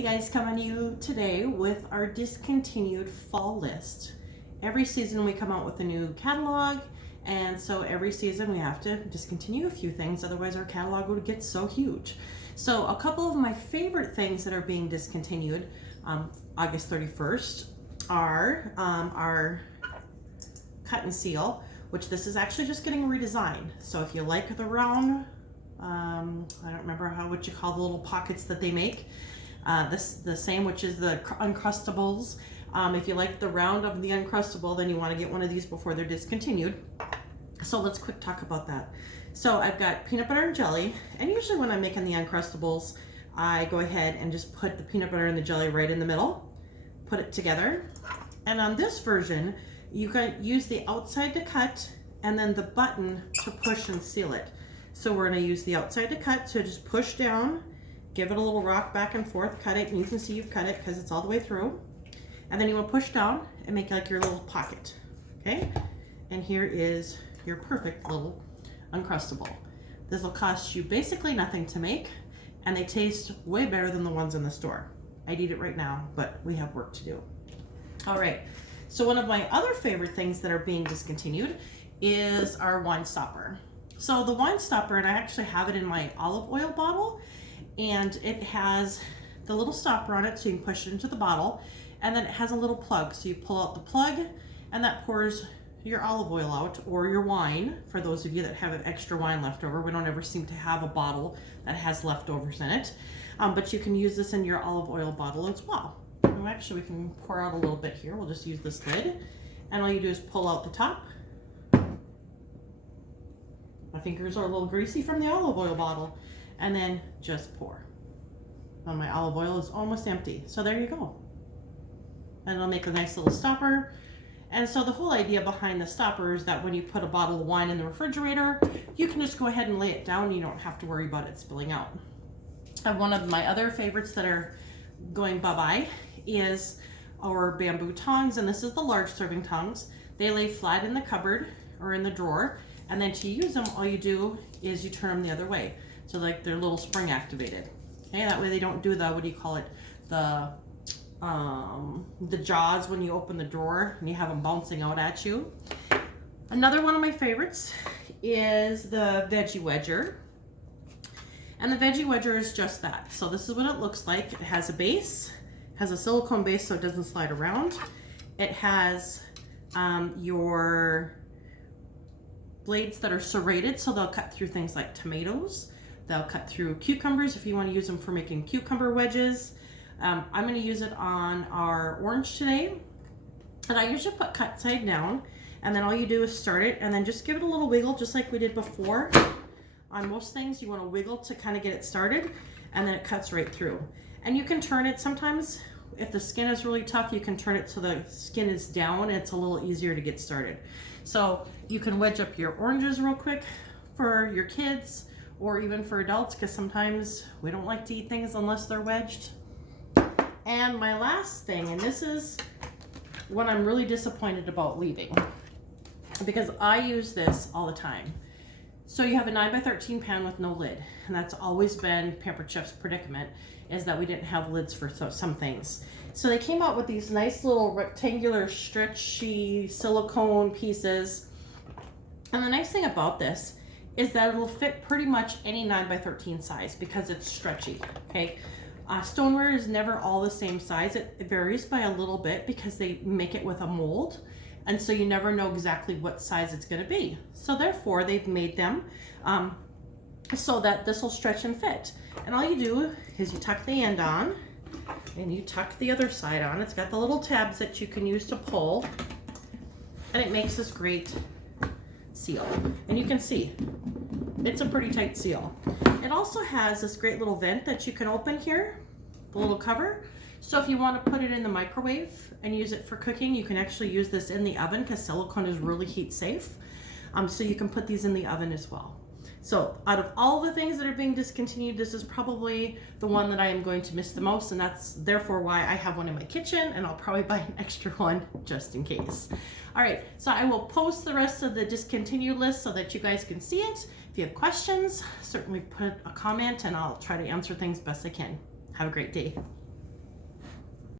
Hey guys, coming to you today with our discontinued fall list. Every season we come out with a new catalog, and so every season we have to discontinue a few things, otherwise our catalog would get so huge. So a couple of my favorite things that are being discontinued August 31st are our cut and seal, which this is actually just getting redesigned. So if you like the round, I don't remember what you call the little pockets that they make. The same, which is the Uncrustables. If you like the round of the Uncrustable, then you want to get one of these before they're discontinued. So let's quick talk about that. So I've got peanut butter and jelly, and usually when I'm making the Uncrustables, I go ahead and just put the peanut butter and the jelly right in the middle, put it together. And on this version, you can use the outside to cut and then the button to push and seal it. So we're going to use the outside to cut, so just push down, give it a little rock back and forth, cut it, and you can see you've cut it because it's all the way through. And then you will push down and make like your little pocket, okay? And here is your perfect little Uncrustable. This will cost you basically nothing to make, and they taste way better than the ones in the store. I'd eat it right now, but we have work to do. All right, so one of my other favorite things that are being discontinued is our wine stopper. So the wine stopper, and I actually have it in my olive oil bottle, and it has the little stopper on it so you can push it into the bottle, and then it has a little plug, so you pull out the plug and that pours your olive oil out, or your wine, for those of you that have extra wine left over. We don't ever seem to have a bottle that has leftovers in it, but you can use this in your olive oil bottle as well. And actually we can pour out a little bit here. We'll just use this lid, and all you do is pull out the top. My fingers are a little greasy from the olive oil bottle, and then just pour. And my olive oil is almost empty, so there you go. And it'll make a nice little stopper. And so the whole idea behind the stopper is that when you put a bottle of wine in the refrigerator, you can just go ahead and lay it down. You don't have to worry about it spilling out. And one of my other favorites that are going bye-bye is our bamboo tongs, and this is the large serving tongs. They lay flat in the cupboard or in the drawer, and then to use them, all you do is you turn them the other way. So like they're little spring activated. Okay, that way they don't do the, what do you call it? The jaws when you open the drawer and you have them bouncing out at you. Another one of my favorites is the veggie wedger. And the veggie wedger is just that. So this is what it looks like. It has a base, has a silicone base so it doesn't slide around. It has your blades that are serrated, so they'll cut through things like tomatoes. They'll cut through cucumbers if you want to use them for making cucumber wedges. I'm going to use it on our orange today. And I usually put cut side down, and then all you do is start it and then just give it a little wiggle just like we did before. On most things you want to wiggle to kind of get it started, and then it cuts right through. And you can turn it sometimes. If the skin is really tough, you can turn it so the skin is down and it's a little easier to get started. So you can wedge up your oranges real quick for your kids, or even for adults, because sometimes we don't like to eat things unless they're wedged. And my last thing, and this is what I'm really disappointed about leaving, because I use this all the time. So you have a 9x13 pan with no lid, and that's always been Pampered Chef's predicament, is that we didn't have lids for some things. So they came out with these nice little rectangular stretchy silicone pieces. And the nice thing about this is that it'll fit pretty much any 9x13 size because it's stretchy, okay? Stoneware is never all the same size. It varies by a little bit because they make it with a mold, and so you never know exactly what size it's going to be. So therefore, they've made them so that this will stretch and fit. And all you do is you tuck the end on, and you tuck the other side on. It's got the little tabs that you can use to pull, and it makes this great seal. And you can see it's a pretty tight seal. It also has this great little vent that you can open here, the little cover. So if you want to put it in the microwave and use it for cooking, you can actually use this in the oven because silicone is really heat safe. So you can put these in the oven as well. So out of all the things that are being discontinued, this is probably the one that I am going to miss the most, and that's therefore why I have one in my kitchen, and I'll probably buy an extra one just in case. All right, so I will post the rest of the discontinued list so that you guys can see it. If you have questions, certainly put a comment and I'll try to answer things best I can. Have a great day.